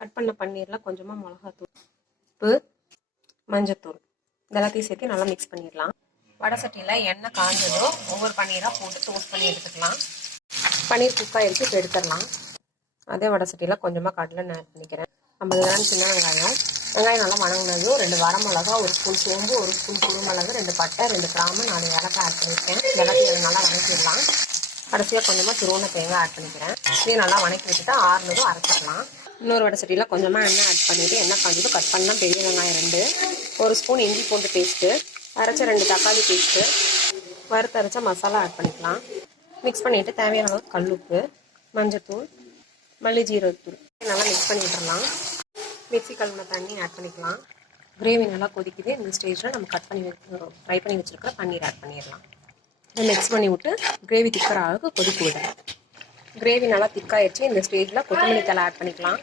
Cut பண்ண பன்னீரில் கொஞ்சமாக மிளகாத்தூள், உப்பு, மஞ்சத்தூள் இதெல்லாத்தையும் சேர்த்து நல்லா மிக்ஸ் பண்ணிடலாம். வடை சட்டியில் எண்ணெய் காஞ்சதும் ஒவ்வொரு பன்னீராக போட்டு டோஸ்ட் பண்ணி எடுத்துக்கலாம். பன்னீர் குக்காக எடுத்து இப்போ எடுத்துடலாம். அதே வடை சட்டியில் கொஞ்சமாக கடலெண்ணெய் ஆட் பண்ணிக்கிறேன். 50 கிராம் சின்ன வெங்காயம் நல்லா வணங்கினதும் 2 வரமிளகா, 1 ஸ்பூன் சோம்பு, 1 ஸ்பூன் குருமிளகு, 2 பட்டை, 2 கிராம்பு, 4 ஏலக்காய் ஆட் பண்ணியிருக்கேன். எல்லாத்தையும் நல்லா வணக்கிடலாம். கடைசியாக கொஞ்சமாக துருவன தேங்காய் ஆட் பண்ணிக்கிறேன். இதையும் நல்லா வணக்கி வச்சுட்டு ஆறுனதும் அரைச்சிக்கலாம். இன்னொரு வடை சட்டியில் கொஞ்சமாக எண்ணெய் ஆட் பண்ணிவிட்டு எண்ணெய் காஞ்சதும் கட் பண்ணால் பெரிய வெங்காயம் 2, 1 ஸ்பூன் இஞ்சி பூண்டு பேஸ்ட்டு, அரைச்ச 2 தக்காளி பேஸ்ட்டு, வறுத்து அரைச்ச மசாலா ஆட் பண்ணிக்கலாம். மிக்ஸ் பண்ணிவிட்டு தேவையான அளவு கல்லுப்பு, மஞ்சத்தூள், மல்லி ஜீரகத்தூள் நல்லா மிக்ஸ் பண்ணி விட்டுடலாம். மிக்ஸி கழுவின தண்ணி ஆட் பண்ணிக்கலாம். கிரேவி நல்லா கொதிக்குது. இந்த ஸ்டேஜில் நம்ம ஃப்ரை பண்ணி வச்சுருக்கிற பன்னீர் ஆட் பண்ணிடலாம். மிக்ஸ் பண்ணி விட்டு கிரேவி திக்கிற அளவுக்கு கொதிக்க விடலாம். கிரேவி நல்லா திக்காயிடுச்சு. இந்த ஸ்டேஜில் கொத்தமல்லி தழை ஆட் பண்ணிக்கலாம்.